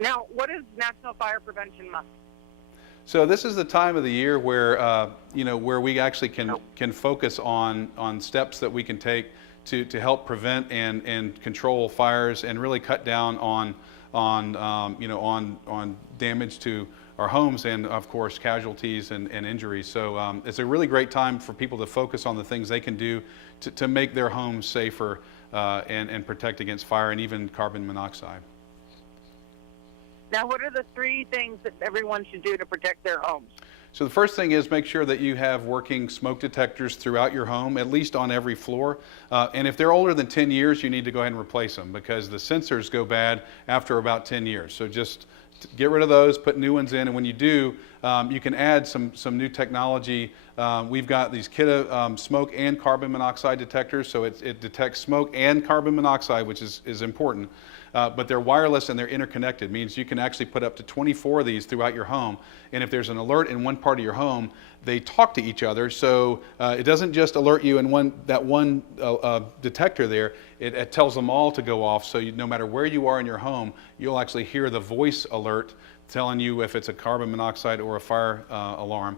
Now, what is National Fire Prevention Month? So this is the time of the year where where we actually can focus on steps that we can take to help prevent and control fires and really cut down on damage to our homes and of course casualties and injuries. So it's a really great time for people to focus on the things they can do to make their homes safer and protect against fire and even carbon monoxide. Now, what are the 3 things that everyone should do to protect their homes? So the first thing is make sure that you have working smoke detectors throughout your home, at least on every floor. And if they're older than 10 years, you need to go ahead and replace them because the sensors go bad after about 10 years. So just get rid of those, put new ones in, and when you do, you can add some new technology. We've got these Kidde smoke and carbon monoxide detectors, so it detects smoke and carbon monoxide, which is important. But they're wireless and they're interconnected, means you can actually put up to 24 of these throughout your home. And if there's an alert in one part of your home, they talk to each other. So it doesn't just alert you in that one detector there. It tells them all to go off. So no matter where you are in your home, you'll actually hear the voice alert telling you if it's a carbon monoxide or a fire alarm.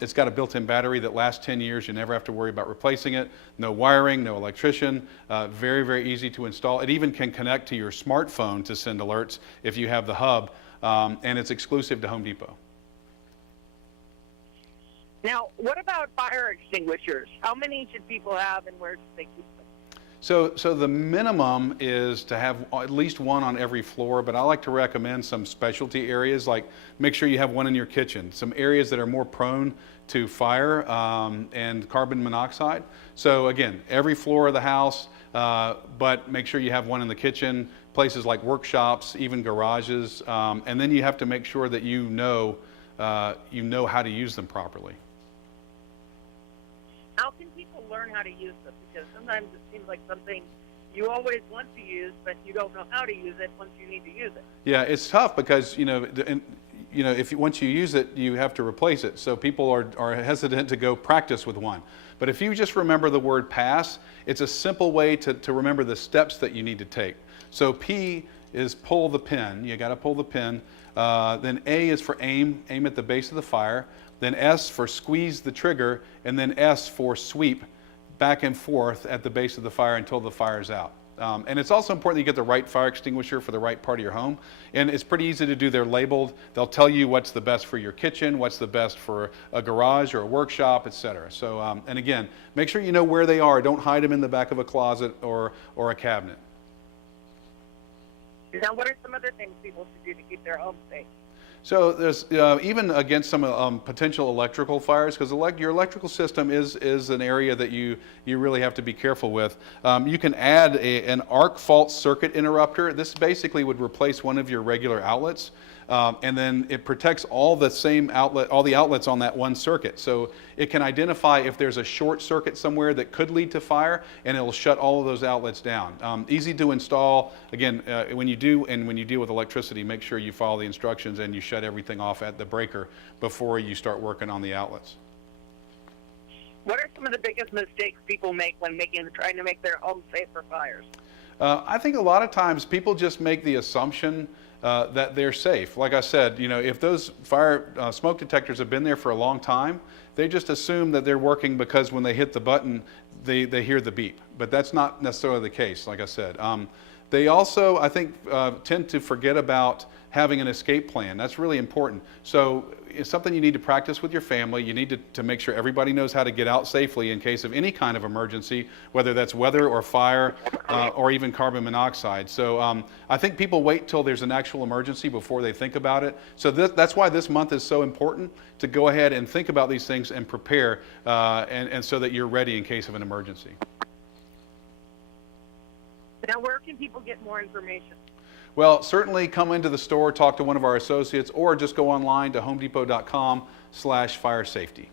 It's got a built-in battery that lasts 10 years. You never have to worry about replacing it. No wiring, no electrician. Very, very easy to install. It even can connect to your smartphone to send alerts if you have the hub, and it's exclusive to Home Depot. Now, what about fire extinguishers? How many should people have and where should they keep them? So the minimum is to have at least one on every floor, but I like to recommend some specialty areas, like make sure you have one in your kitchen, some areas that are more prone to fire and carbon monoxide. So again, every floor of the house, but make sure you have one in the kitchen, places like workshops, even garages, and then you have to make sure that you know how to use them properly. How can people learn how to use them? Because sometimes it seems like something you always want to use, but you don't know how to use it once you need to use it. Yeah, it's tough because once you use it, you have to replace it. So people are hesitant to go practice with one. But if you just remember the word pass, it's a simple way to remember the steps that you need to take. So P is pull the pin. You got to pull the pin. Then A is for aim at the base of the fire. Then S for squeeze the trigger, and then S for sweep back and forth at the base of the fire until the fire's out. And it's also important that you get the right fire extinguisher for the right part of your home. And it's pretty easy to do. They're labeled. They'll tell you what's the best for your kitchen, what's the best for a garage or a workshop, etc. So, and again, make sure you know where they are. Don't hide them in the back of a closet or a cabinet. Now, what are some other things people should do to keep their home safe? So there's even against some potential electrical fires, because your electrical system is an area that you really have to be careful with. You can add an arc fault circuit interrupter. This basically would replace one of your regular outlets, and then it protects all the outlets on that one circuit. So it can identify if there's a short circuit somewhere that could lead to fire, and it'll shut all of those outlets down. Easy to install. Again, when you deal with electricity, make sure you follow the instructions and you shut everything off at the breaker before you start working on the outlets. What are some of the biggest mistakes people make when trying to make their home safe for fires? I think a lot of times people just make the assumption that they're safe. Like I said, if those fire smoke detectors have been there for a long time, they just assume that they're working because when they hit the button, they hear the beep. But that's not necessarily the case, like I said. They also, I think, tend to forget about having an escape plan. That's really important. So it's something you need to practice with your family. You need to make sure everybody knows how to get out safely in case of any kind of emergency, whether that's weather or fire or even carbon monoxide. So I think people wait till there's an actual emergency before they think about it. So that's why this month is so important, to go ahead and think about these things and prepare and so that you're ready in case of an emergency. Now, where can people get more information? Well, certainly come into the store, talk to one of our associates, or just go online to homedepot.com/fire safety.